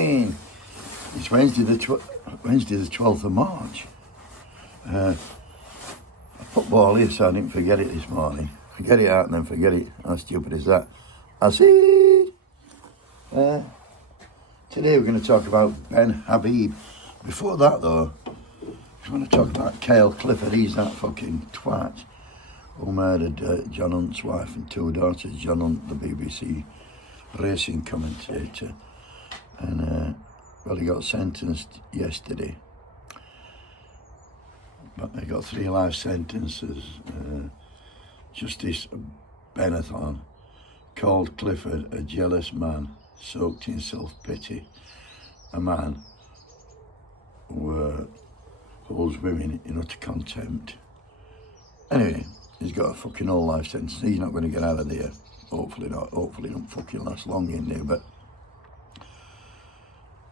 morning. It's Wednesday the 12th of March. I put ball here so I didn't forget it this morning. I get it out and then forget it. How stupid is that? I see. Today we're going to talk about Ben Habib. Before that though, I want to talk about Kyle Clifford. He's that fucking twat who murdered John Hunt's wife and two daughters. John Hunt, the BBC racing commentator. And, well, he got sentenced yesterday. But they got 3 life sentences. Justice Benethon called Clifford a jealous man, soaked in self-pity. A man who holds women in utter contempt. Anyway, he's got a fucking whole life sentence. He's not going to get out of there. Hopefully not. Hopefully he don't fucking last long in there. But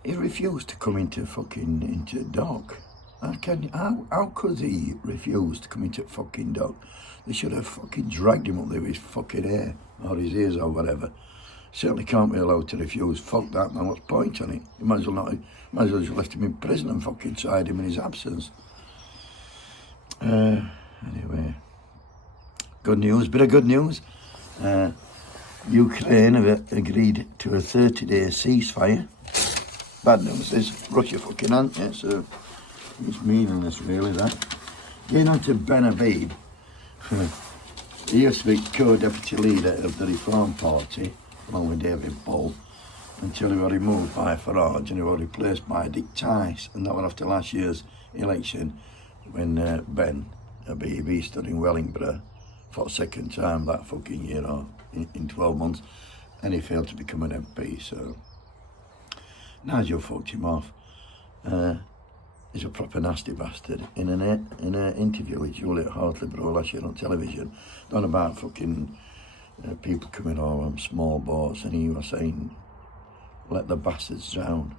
he refused to come into dock. How could he refuse to come into fucking dock? They should have fucking dragged him up there with his fucking hair or his ears or whatever. Certainly can't be allowed to refuse. Fuck that, man. What's the point on it? You might as well just left him in prison and fucking tried him in his absence. Anyway, good news. Bit of good news. Ukraine have agreed to a 30-day ceasefire. Bad news is Russia fucking ain't, yeah, so it's meaningless really, that. Getting on to Ben Habib. He used to be co-deputy leader of the Reform Party, along with David Bull, until he was removed by Farage and he was replaced by Dick Tice, and that was after last year's election when Ben Habib, he stood in Wellingborough for the second time that fucking year, or in 12 months, and he failed to become an MP, so Nigel fucked him off. He's a proper nasty bastard. In an interview with Juliet Hartley-Brewer last year on television, done about fucking people coming over on small boats, and he was saying, let the bastards drown.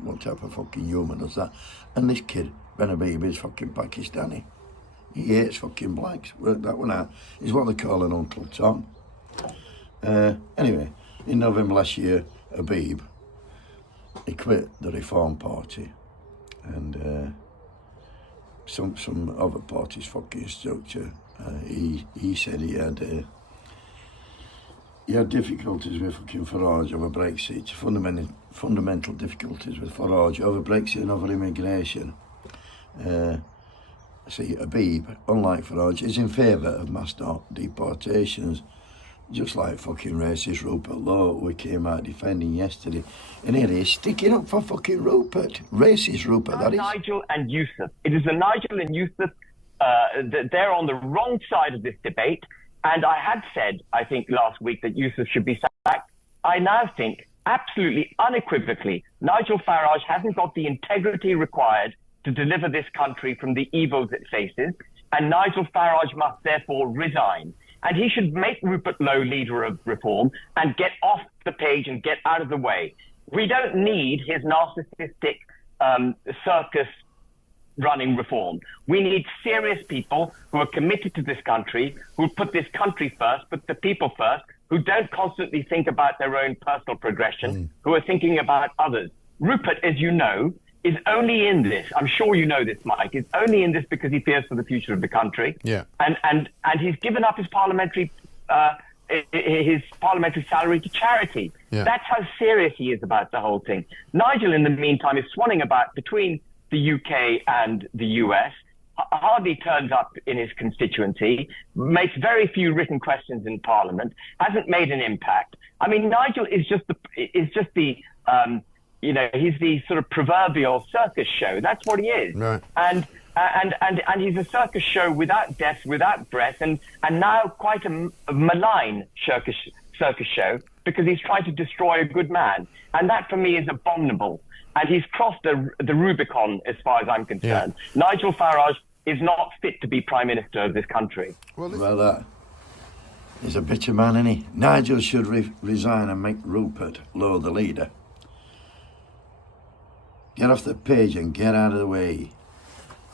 What type of fucking human does that? And this kid, Ben Habib, is fucking Pakistani. He hates fucking blacks. Work that one out. He's what they call an Uncle Tom. Anyway, in November last year, Habib, he quit the Reform Party, and some other parties fucking structure. He said he had difficulties with fucking Farage over Brexit, fundamental difficulties with Farage over Brexit and over immigration. See, Habib, unlike Farage, is in favour of mass deportations, just like fucking racist Rupert Lowe, who came out defending yesterday. And here he is sticking up for fucking Rupert. Racist Rupert, that is. Nigel and Yusuf. It is the Nigel and Yusuf, they're on the wrong side of this debate. And I had said, I think last week, that Yusuf should be sacked. I now think, absolutely unequivocally, Nigel Farage hasn't got the integrity required to deliver this country from the evils it faces, and Nigel Farage must therefore resign. And he should make Rupert Lowe leader of reform and get off the page and get out of the way. We don't need his narcissistic circus running reform. We need serious people who are committed to this country, who put this country first, put the people first, who don't constantly think about their own personal progression, who are thinking about others. Rupert, as you know, is only in this. I'm sure you know this, Mike. Is only in this because he fears for the future of the country. Yeah. And he's given up his parliamentary salary to charity. Yeah. That's how serious he is about the whole thing. Nigel, in the meantime, is swanning about between the UK and the US. Hardly turns up in his constituency, makes very few written questions in Parliament, hasn't made an impact. I mean, Nigel is just the he's the sort of proverbial circus show. That's what he is. Right. And he's a circus show without depth, without breadth, and now quite a malign circus show because he's trying to destroy a good man. And that, for me, is abominable. And he's crossed the Rubicon, as far as I'm concerned. Yeah. Nigel Farage is not fit to be Prime Minister of this country. Well, he's a bitter man, isn't he? Nigel should resign and make Rupert Lowe the leader. Get off the page and get out of the way.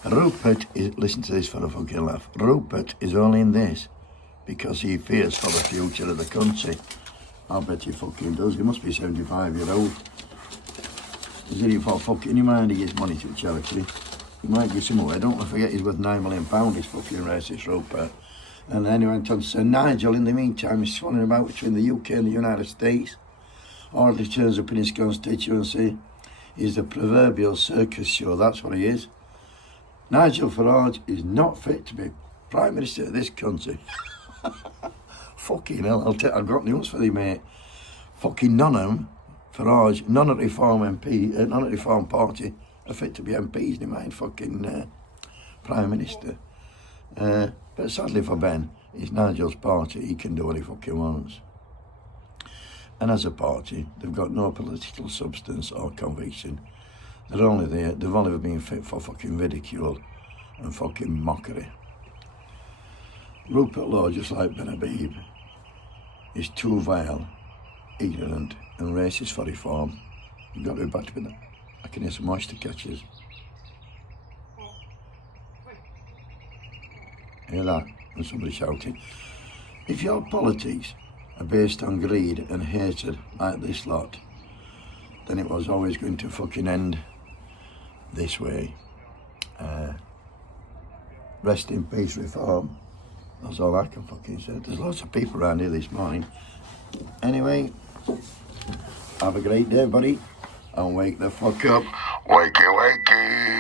Rupert is, listen to this for a fucking laugh, Rupert is only in this because he fears for the future of the country. I'll bet he fucking does. He must be 75 years old. He's in it for fucking, he might give money to charity. He might give some away. Don't forget he's worth £9 million, this fucking racist roper. And then he went on to say, Nigel, in the meantime, is swanning about between the UK and the United States. Hardly turns up in his constituency. He's the proverbial circus show, that's what he is. Nigel Farage is not fit to be Prime Minister of this country. Fucking hell, I've got news for you, mate. Fucking none of them, Farage, none of the Reform MP, none of the Reform Party are fit to be MPs, they mind fucking Prime Minister. But sadly for Ben, it's Nigel's party, he can do what he fucking wants. And as a party, they've got no political substance or conviction. They're only there, they've only been fit for fucking ridicule and fucking mockery. Rupert Law, just like Ben Habib, is too vile, ignorant and racist for reform. You've got to be back to it. I can hear some oyster catchers. Hear that? And somebody shouting. If your politics are based on greed and hatred like this lot, then it was always going to fucking end this way. Rest in peace, reform. That's all I can fucking say. There's lots of people around here this morning. Anyway, have a great day, buddy. And wake the fuck up. Wakey, wakey.